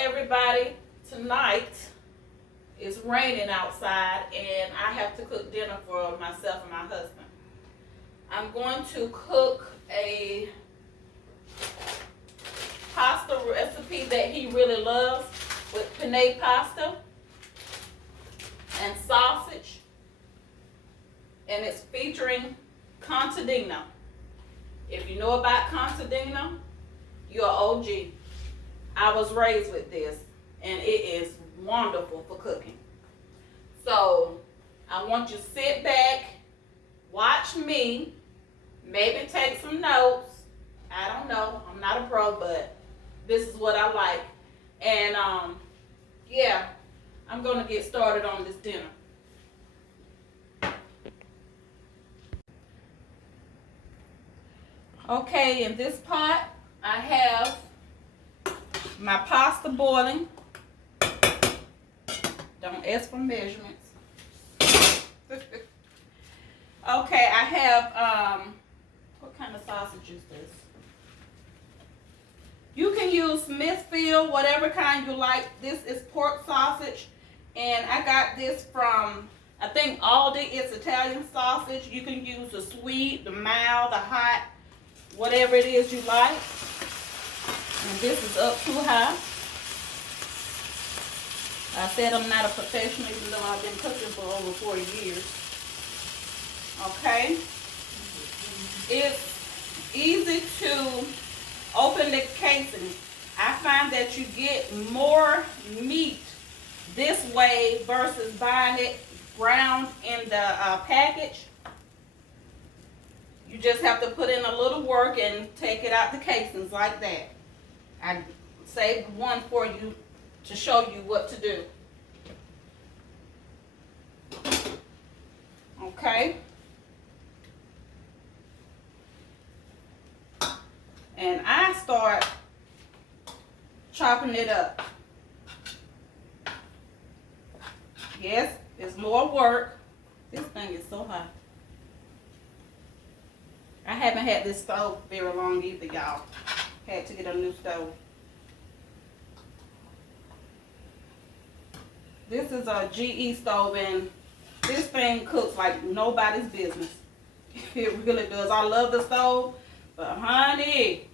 everybody. Tonight it's raining outside and I have to cook dinner for myself and my husband. I'm going to cook a pasta recipe that he really loves with penne pasta and sausage, and it's featuring contadino. If you know about contadino, you're an OG. I was raised with this, and it is wonderful for cooking. So I want you to sit back, watch me, maybe take some notes. I don't know, I'm not a pro, but this is what I like. And yeah, I'm gonna get started on this dinner. Okay, in this pot, I have my pasta boiling. Don't ask for measurements. Okay, I have, what kind of sausage is this? You can use Smithfield, whatever kind you like. This is pork sausage, and I got this from, I think Aldi. It's Italian sausage. You can use the sweet, the mild, the hot, whatever it is you like. And this is up too high. I said I'm not a professional, even though I've been cooking for over 40 years. Okay. It's easy to open the casing. I find that you get more meat this way versus buying it ground in the package. You just have to put in a little work and take it out the casings like that. I saved one for you to show you what to do. Okay. And I start chopping it up. Yes, it's more work. This thing is so hot. I haven't had this stove very long either, y'all. Had to get a new stove. This is a GE stove, and this thing cooks like nobody's business. It really does. I love the stove, but honey.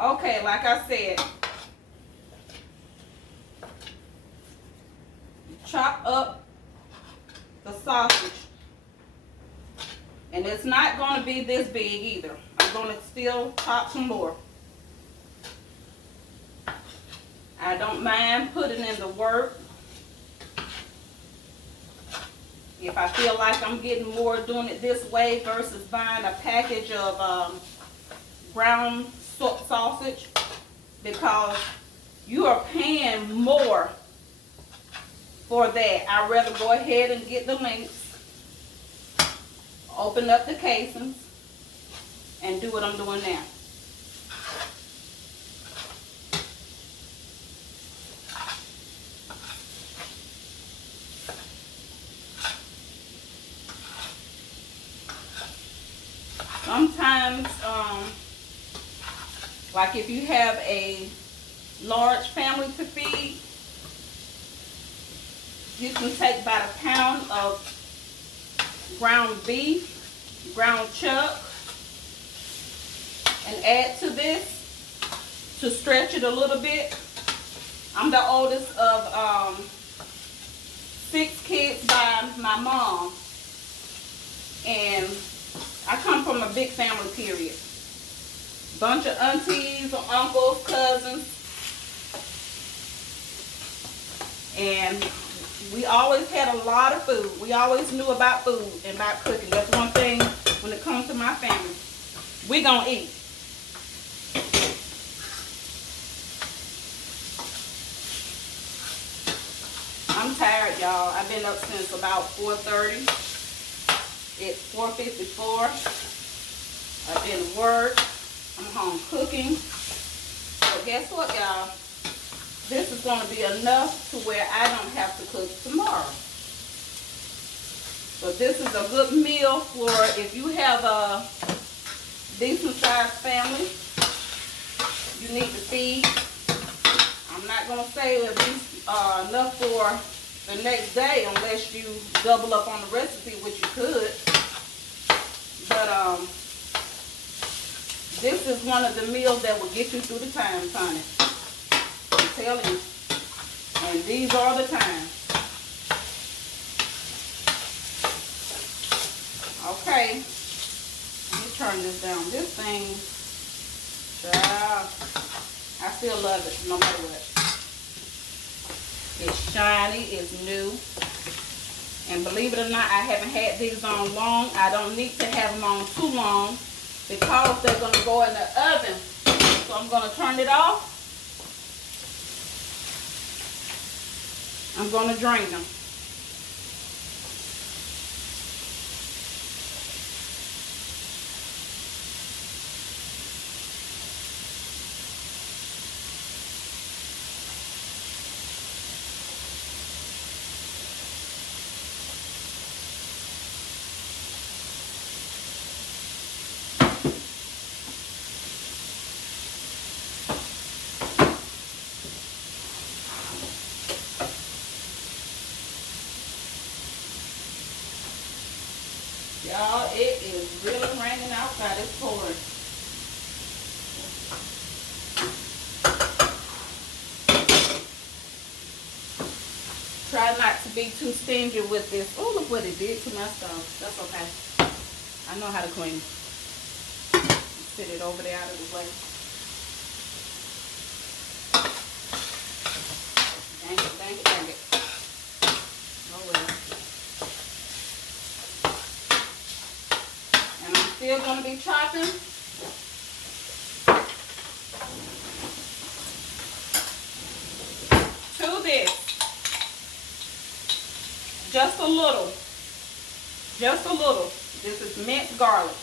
Okay, like I said, chop up the sausage. And it's not going to be this big either. I'm going to still chop some more. I don't mind putting in the work. If I feel like I'm getting more doing it this way versus buying a package of ground sausage, because you are paying more for that. I'd rather go ahead and get the links, open up the casings, and do what I'm doing now. Sometimes, like if you have a large family to feed, you can take about a pound of ground beef, ground chuck, and add to this to stretch it a little bit. I'm the oldest of 6 kids by my mom, and I come from a big family, period. Bunch of aunties, uncles, cousins, and we always had a lot of food. We always knew about food and about cooking. That's one thing when it comes to my family. We gonna eat. I'm tired, y'all. I've been up since about 4:30. It's 4:54. I've been to work. I'm home cooking. So guess what, y'all? This is going to be enough to where I don't have to cook tomorrow. So this is a good meal for if you have a decent sized family. You need to feed. I'm not going to say it'll be enough for the next day unless you double up on the recipe, which you could. But this is one of the meals that will get you through the times, honey. I'm telling you. And these are the times. Okay. Let me turn this down. This thing, child, I still love it no matter what. It's shiny, it's new. And believe it or not, I haven't had these on long. I don't need to have them on too long because they're going to go in the oven. So I'm going to turn it off. I'm going to drain them. Y'all, it is really raining outside. It's pouring. Try not to be too stingy with this. Oh, look what it did to my stove. That's okay. I know how to clean it. Sit it over there out of the way. Dang it, dang it, dang it. Oh well. Still going to be chopping. To this. Just a little. Just a little. This is minced garlic.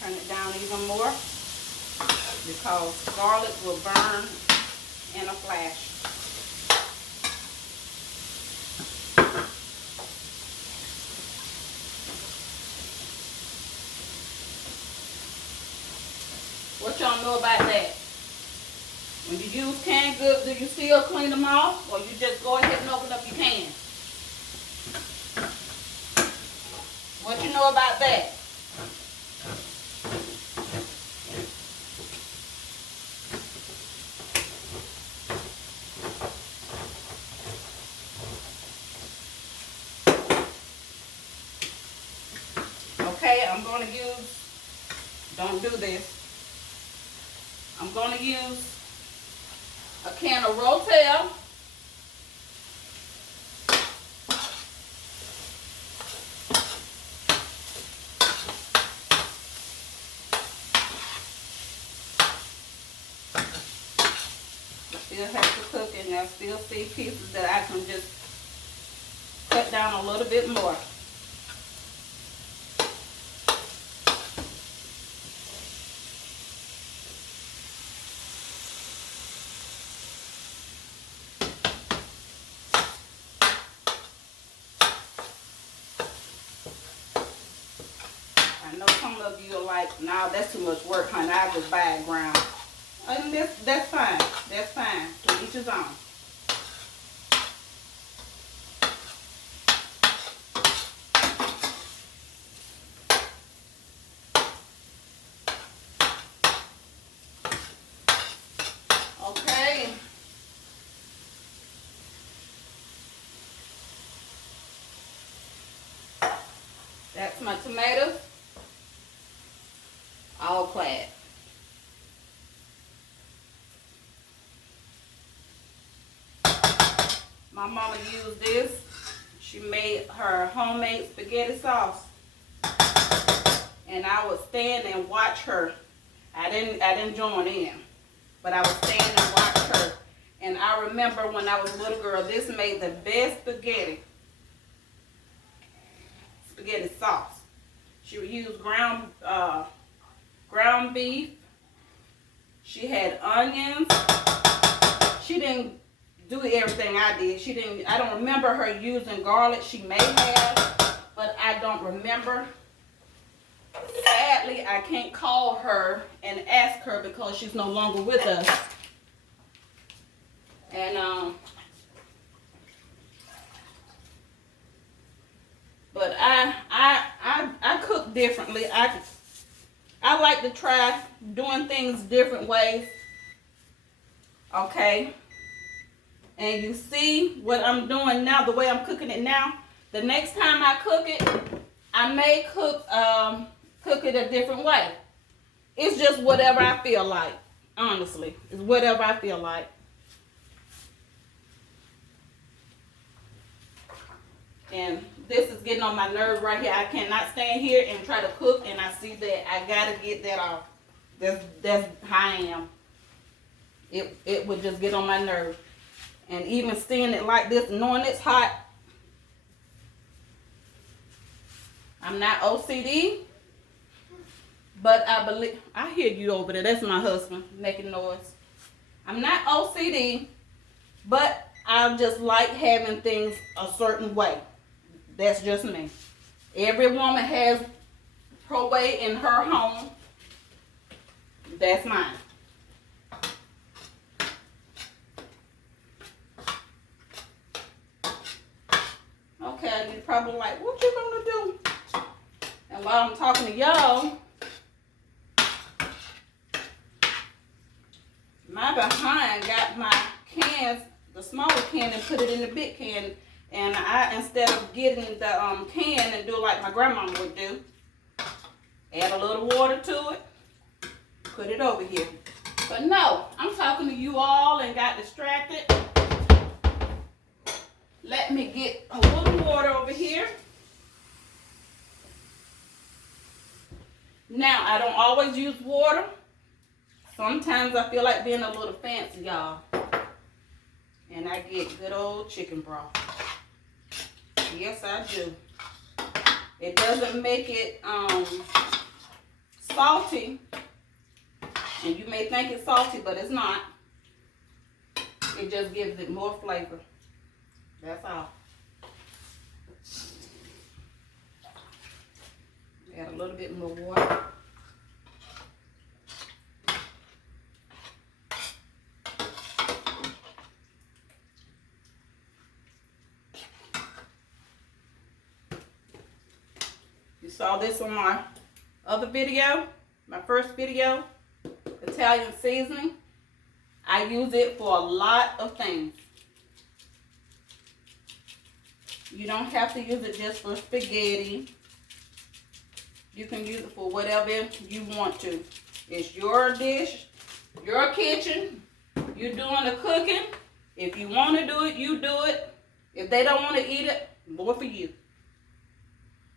Turn it down even more, because garlic will burn in a flash. What y'all know about that? When you use canned goods, do you still clean them off, or you just go ahead and open up your can? What you know about that? Okay, I'm going to use, don't do this, I'm going to use a can of Rotel. Still have to cook, and I still see pieces that I can just cut down a little bit more. I know some of you are like, nah, that's too much work, honey. I just buy it ground. And that's fine. That's fine. To each his own. Okay. That's my tomatoes. All clad. My mama used this. She made her homemade spaghetti sauce. And I would stand and watch her. I didn't join in, but I would stand and watch her. And I remember when I was a little girl, this made the best spaghetti sauce. She would use ground beef. She had onions. She didn't do everything I did. She didn't, I don't remember her using garlic. She may have, but I don't remember. Sadly, I can't call her and ask her because she's no longer with us. And but I cook differently. I like to try doing things different ways. Okay. And you see what I'm doing now, the way I'm cooking it now. The next time I cook it, I may cook it a different way. It's just whatever I feel like. Honestly, it's whatever I feel like. And this is getting on my nerves right here. I cannot stand here and try to cook and I see that. I gotta get that off. That's how I am. It would just get on my nerves. And even seeing it like this, knowing it's hot. I'm not OCD, but I believe, I hear you over there. That's my husband making noise. I'm not OCD, but I just like having things a certain way. That's just me. Every woman has her way in her home. That's mine. Okay, you're probably like, what you gonna do? And while I'm talking to y'all, my behind got my cans, the smaller can, and put it in the big can. And I, instead of getting the can and do like my grandma would do, add a little water to it, put it over here. But no, I'm talking to you all and got distracted. Let me get a little water over here. Now, I don't always use water. Sometimes I feel like being a little fancy, y'all. And I get good old chicken broth. Yes, I do. It doesn't make it salty. And you may think it's salty, but it's not. It just gives it more flavor. That's all. Add a little bit more water. You saw this on my other video, my first video, Italian seasoning. I use it for a lot of things. You don't have to use it just for spaghetti. You can use it for whatever you want to. It's your dish, your kitchen. You're doing the cooking. If you want to do it, you do it. If they don't want to eat it, more for you.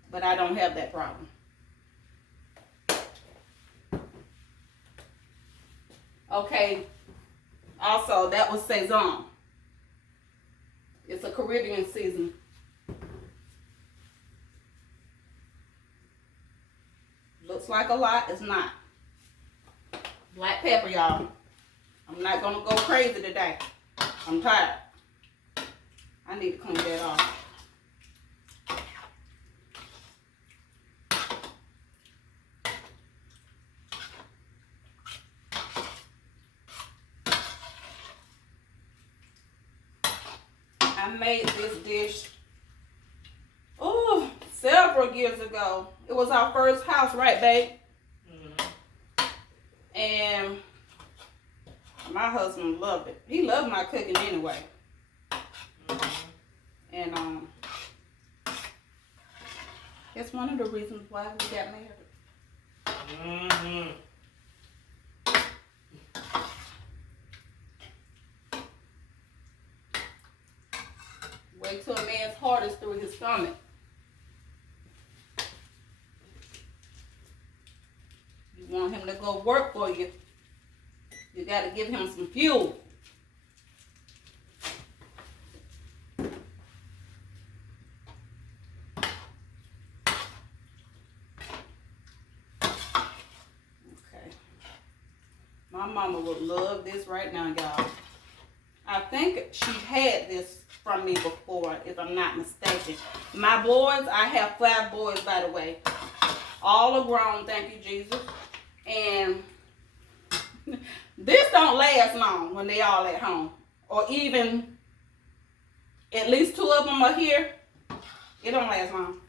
But I don't have that problem. Okay. Also, that was Sazon. It's a Caribbean season. Looks like a lot, it's not. Black pepper, y'all. I'm not gonna go crazy today. I'm tired. I need to clean that off. I made this dish, several years ago. It was our first house, right, babe? Mm-hmm. And my husband loved it. He loved my cooking anyway. Mm-hmm. And it's one of the reasons why we got married. Mm-hmm. Wait till a man's heart is through his stomach. You want him to go work for you. You got to give him some fuel. Okay. My mama would love this right now, y'all. I think she had this from me before, if I'm not mistaken. My boys, I have 5 boys, by the way. All are grown, thank you, Jesus. And this don't last long when they all at home. Or even at least 2 of them are here. It don't last long.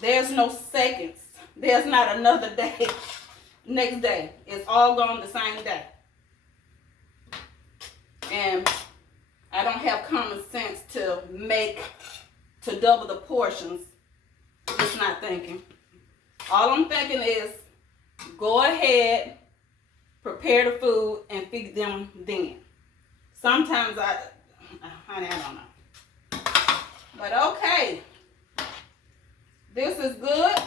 There's no seconds. There's not another day. Next day. It's all gone the same day. And I don't have common sense to double the portions. Just not thinking. All I'm thinking is go ahead, prepare the food, and feed them then. Sometimes honey, I don't know. But okay. This is good.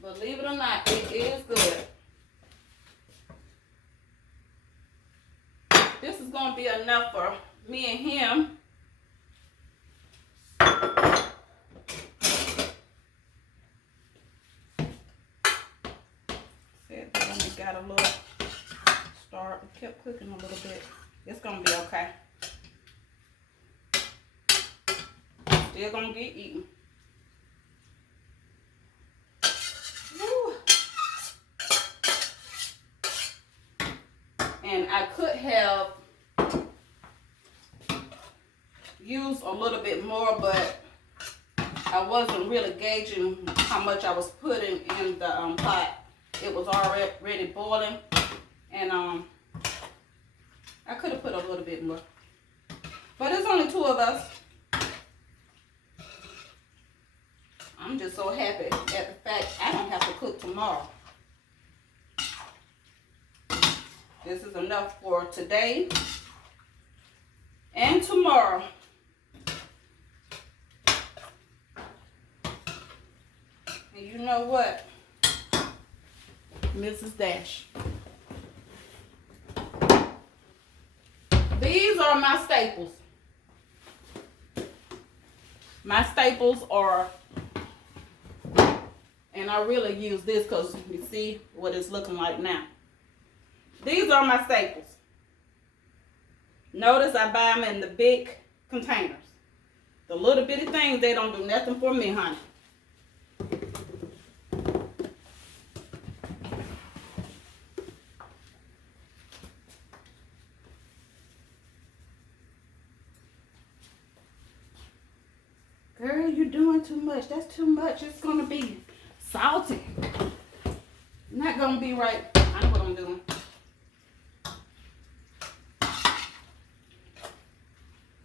Believe it or not, it is good. This is going to be enough for me and him. Said that when it got a little start, it kept cooking a little bit. It's going to be okay. Still going to get eaten. Woo. And I could have used a little bit more, but I wasn't really gauging how much I was putting in the pot. It was already boiling, and I could have put a little bit more. But there's only 2 of us. I'm just so happy at the fact I don't have to cook tomorrow. This is enough for today and tomorrow. And you know what, Mrs. Dash? These are my staples. My staples are, and I really use this because you see what it's looking like now. These are my staples. Notice I buy them in the big containers. The little bitty things, they don't do nothing for me, honey. Girl, you're doing too much. That's too much. It's going to be salty. Not going to be right. I know what I'm doing.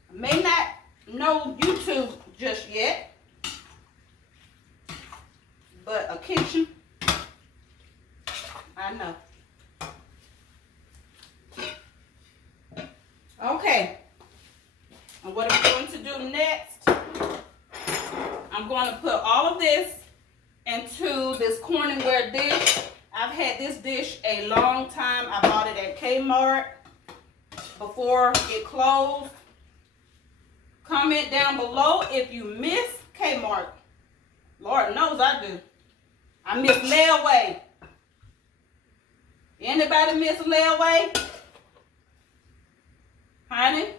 I may not know YouTube just yet, but a kitchen, I know. Okay. And what I'm going to do next, I'm going to put all of this into this Corningware dish. I've had this dish a long time. I bought it at Kmart before it closed. Comment down below if you miss Kmart. Lord knows I do. I miss layaway. Anybody miss layaway? Honey?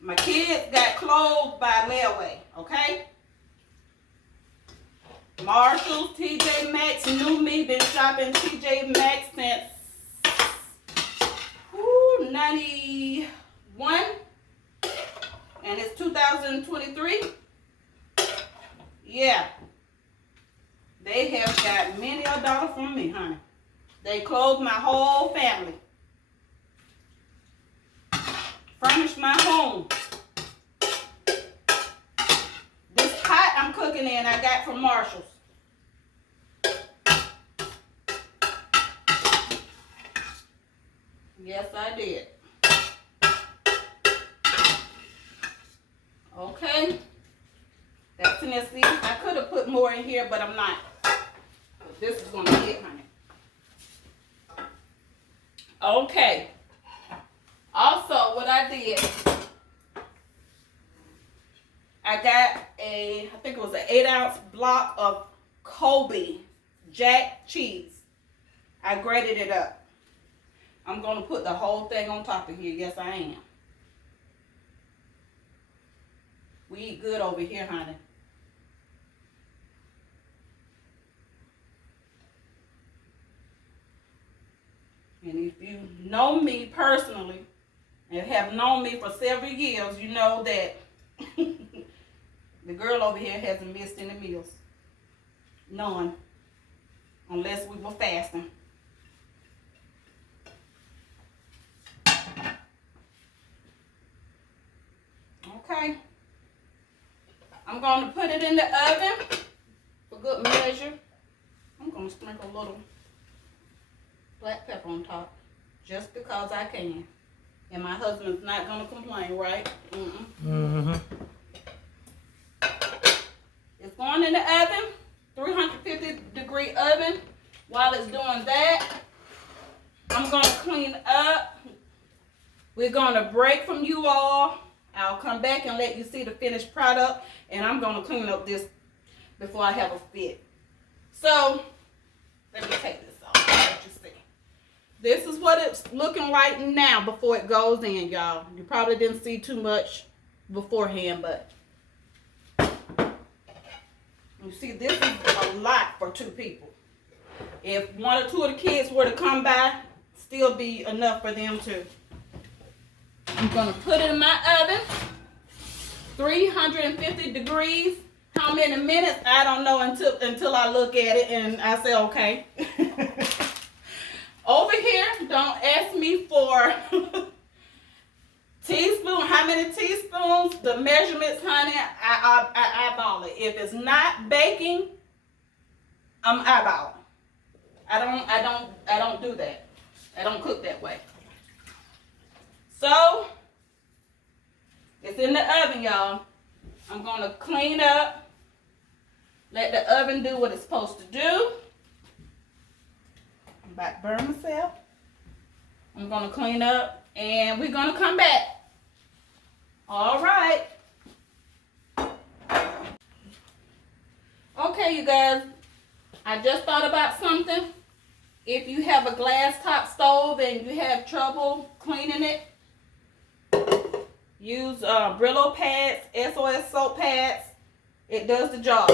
My kids got clothes by layaway, okay? Marshalls, TJ Maxx, new me, been shopping TJ Maxx since 91, and it's 2023. Yeah, they have got many a dollar from me, honey. They clothed my whole family. Furnished my home. This pot I'm cooking in I got from Marshalls. Yes, I did. Okay. That's in see. I could have put more in here, but I'm not. This is going to be it, honey. Okay. Also, what I did, I got I think it was an 8-ounce block of Kobe Jack cheese. I grated it up. I'm going to put the whole thing on top of here. Yes, I am. We eat good over here, honey. And if you know me personally and have known me for several years, you know that the girl over here hasn't missed any meals. None. Unless we were fasting. Okay. I'm going to put it in the oven for good measure. I'm going to sprinkle a little black pepper on top just because I can. And my husband's not going to complain, right? Mm-hmm. It's going in the oven, 350 degree oven. While it's doing that, I'm going to clean up. We're going to break from you all. I'll come back and let you see the finished product. And I'm going to clean up this before I have a fit. So, let me take this off. Let you see. This is what it's looking like now before it goes in, y'all. You probably didn't see too much beforehand, but you see, this is a lot for 2 people. If 1 or 2 of the kids were to come by, still be enough for them too. I'm gonna put it in my oven, 350 degrees. How many minutes? I don't know until I look at it and I say okay. Over here, don't ask me for teaspoon. How many teaspoons? The measurements, honey. I eyeball it. If it's not baking, I'm eyeballing. I don't do that. I don't cook that way. So, it's in the oven, y'all. I'm going to clean up. Let the oven do what it's supposed to do. I'm about to burn myself. I'm going to clean up and we're going to come back. All right. Okay, you guys. I just thought about something. If you have a glass top stove and you have trouble cleaning it, use Brillo pads, SOS soap pads. It does the job.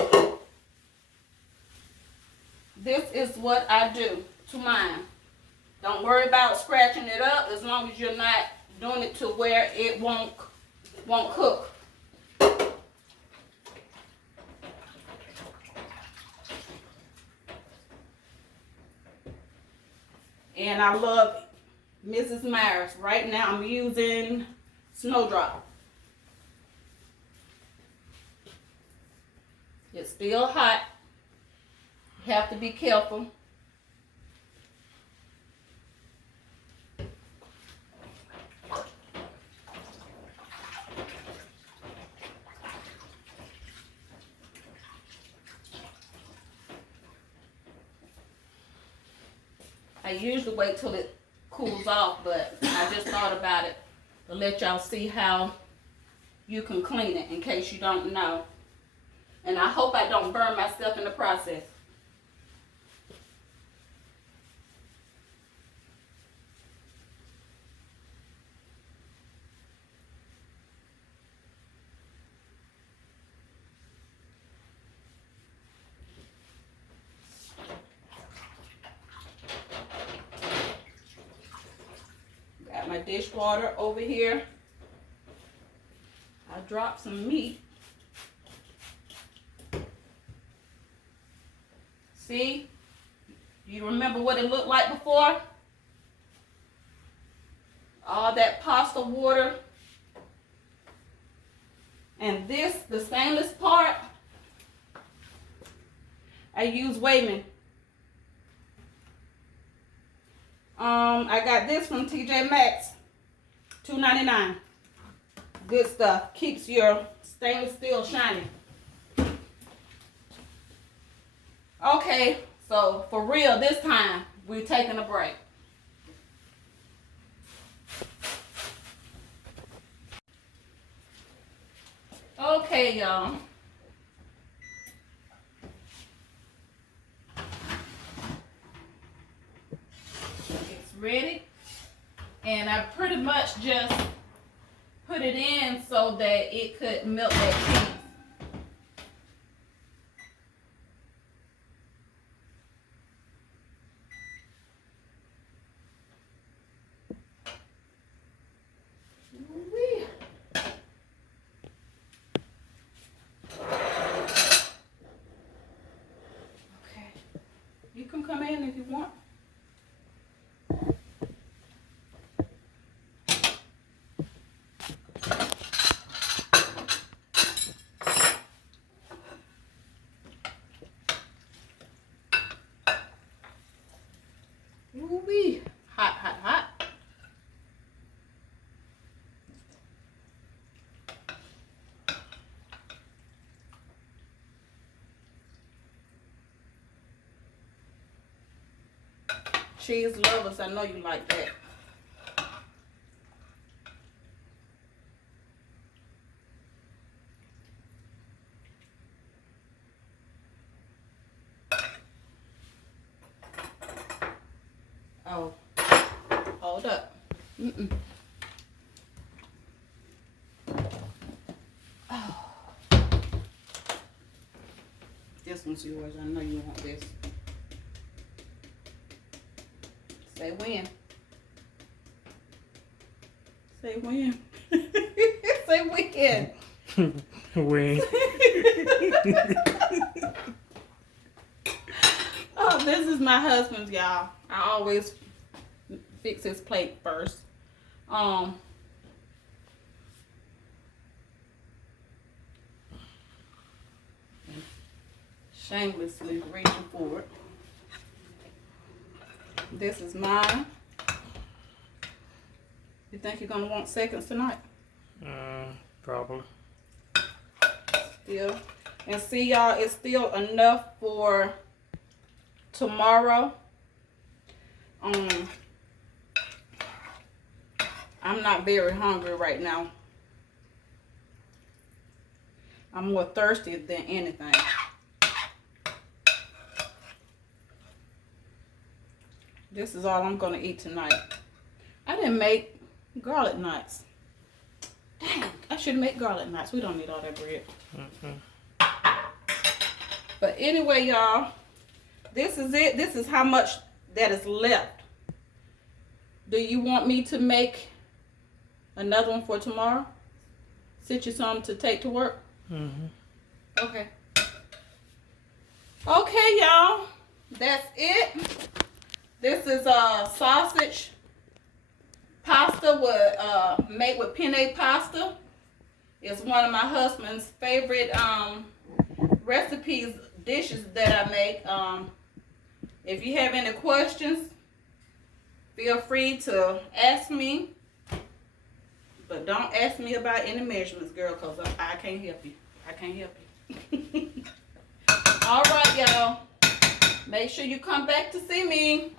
This is what I do to mine. Don't worry about scratching it up as long as you're not doing it to where it won't cook. And I love Mrs. Myers. Right now I'm using Snowdrop. It's still hot. You have to be careful. I usually wait till it cools off, but I just thought about it to let y'all see how you can clean it in case you don't know. And I hope I don't burn myself in the process. Got my dishwater over here. I dropped some meat. See? You remember what it looked like before? All that pasta water. And this, the stainless part, I use Wayman. I got this from TJ Maxx, $2.99. Good stuff. Keeps your stainless steel shiny. Okay, so for real this time, we're taking a break. Okay, y'all. ready. And I pretty much just put it in so that it could melt that cheese. Okay, you can come in if you want. Ooh-wee. Hot, hot, hot. Cheese lovers, I know you like that. Oh, hold up. Oh. This one's yours. I know you want this. Say when. Say when. Say when. When. Oh, this is my husband's, y'all. I always fix his plate first. Shamelessly reaching for it. This is mine. You think you're gonna want seconds tonight? Probably. Still. And see, y'all, it's still enough for tomorrow. I'm not very hungry right now. I'm more thirsty than anything. This is all I'm gonna eat tonight. I didn't make garlic knots. Dang, I should make garlic knots. We don't need all that bread. But anyway, y'all, this is it. This is how much that is left. Do you want me to make another one for tomorrow? Sit you some to take to work? Okay. Okay, y'all. That's it. This is sausage pasta with made with penne pasta. It's one of my husband's favorite recipes, dishes that I make. If you have any questions, feel free to ask me. But don't ask me about any measurements, girl, because I can't help you. I can't help you. All right, y'all. Make sure you come back to see me.